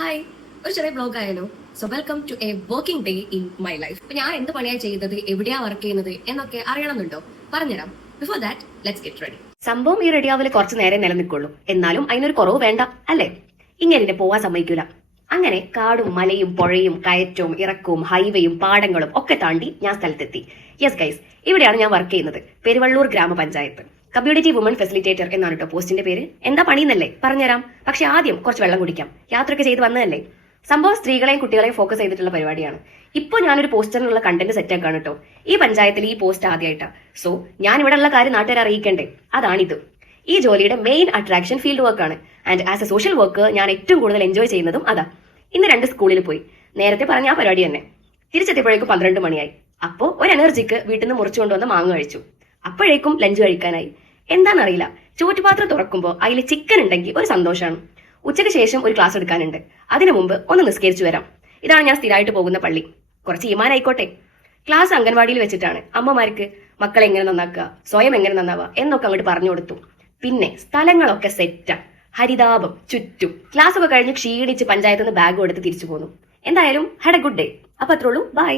Hi, ഒരു ചെറിയ blog ആയാലോ. So welcome to a working day in my life. ഇപ്പൊ ഞാൻ എന്ത് പണിയാണ് ചെയ്തത്, എവിടെയാ വർക്ക് ചെയ്യുന്നത് എന്നൊക്കെ അറിയണമെന്നുണ്ടോ? പറഞ്ഞുതരാം. Before that let's get ready. സംഭവം ഈ റെഡിയാവല് കുറച്ച് നേരം നിലനിൽക്കുള്ളൂ, എന്നാലും അതിനൊരു കുറവ് വേണ്ട അല്ലേ? ഇങ്ങനെ പോവാൻ സമ്മതിക്കൂല. അങ്ങനെ കാടും മലയും പുഴയും കയറ്റവും ഇറക്കവും ഹൈവേയും പാടങ്ങളും ഒക്കെ താണ്ടി ഞാൻ സ്ഥലത്തെത്തി. യെസ് ഗൈസ്, ഇവിടെയാണ് ഞാൻ വർക്ക് ചെയ്യുന്നത്. പെരുവള്ളൂർ ഗ്രാമപഞ്ചായത്ത് കമ്മ്യൂണിറ്റി വുമൺ ഫെസിലിറ്റേറ്റർ എന്നാണ് കേട്ടോ പോസ്റ്റിന്റെ പേര്. എന്താ പണിയെന്നല്ലേ പറഞ്ഞുതരാം. പക്ഷെ ആദ്യം കുറച്ച് വെള്ളം കുടിക്കാം. യാത്രയൊക്കെ ചെയ്ത് വന്നതല്ലേ. സംഭവം സ്ത്രീകളെയും കുട്ടികളെയും ഫോക്കസ് ചെയ്തിട്ടുള്ള പരിപാടിയാണ്. ഇപ്പൊ ഞാനൊരു പോസ്റ്ററിനുള്ള കണ്ടന്റ് സെറ്റ് ആക്കാണ് കേട്ടോ. ഈ പഞ്ചായത്തിൽ ഈ പോസ്റ്റ് ആദ്യമായിട്ടാ. സോ ഞാൻ ഇവിടെ ഉള്ള കാര്യം നാട്ടുകാരെ അറിയിക്കണ്ടേ, അതാണിത്. ഈ ജോലിയുടെ മെയിൻ അട്രാക്ഷൻ ഫീൽഡ് വർക്കാണ്. And as A social work ഞാൻ ഏറ്റവും കൂടുതൽ എൻജോയ് ചെയ്യുന്നതും അതാ. ഇന്ന് 2 സ്കൂളിൽ പോയി. നേരത്തെ പറഞ്ഞ ആ പരിപാടി തന്നെ. തിരിച്ചെത്തിയപ്പോഴേക്കും 12 മണിയായി. അപ്പോ ഒരു എനർജിക്ക് വീട്ടിൽ നിന്ന് മുറിച്ചു കൊണ്ടുവന്ന് മാങ്ങ കഴിച്ചു. അപ്പോഴേക്കും ലഞ്ച് കഴിക്കാനായി. എന്താണെന്നറിയില്ല, ചോറ്റുപാത്രം തുറക്കുമ്പോൾ അതിൽ ചിക്കൻ ഉണ്ടെങ്കിൽ ഒരു സന്തോഷമാണ്. ഉച്ചയ്ക്ക് ശേഷം ഒരു ക്ലാസ് എടുക്കാനുണ്ട്. അതിനു മുമ്പ് ഒന്ന് നിസ്കരിച്ചു വരാം. ഇതാണ് ഞാൻ സ്ഥിരമായിട്ട് പോകുന്ന പള്ളി. കുറച്ച് ഈമാനായിക്കോട്ടെ. ക്ലാസ് അംഗൻവാടിയിൽ വെച്ചിട്ടാണ്. അമ്മമാർക്ക് മക്കളെ എങ്ങനെ നന്നാക്കുക, സ്വയം എങ്ങനെ നന്നാവുക എന്നൊക്കെ അങ്ങോട്ട് പറഞ്ഞു കൊടുത്തു. പിന്നെ സ്ഥലങ്ങളൊക്കെ സെറ്റാ, ഹരിതാപം ചുറ്റും. ക്ലാസ് ഒക്കെ കഴിഞ്ഞ് ക്ഷീണിച്ച് പഞ്ചായത്ത് നിന്ന് ബാഗ് എടുത്ത് തിരിച്ചു പോന്നു. എന്തായാലും ഹാഡ് എ ഗുഡ് ഡേ. അപ്പൊ അത്രേ ഉള്ളൂ. ബൈ.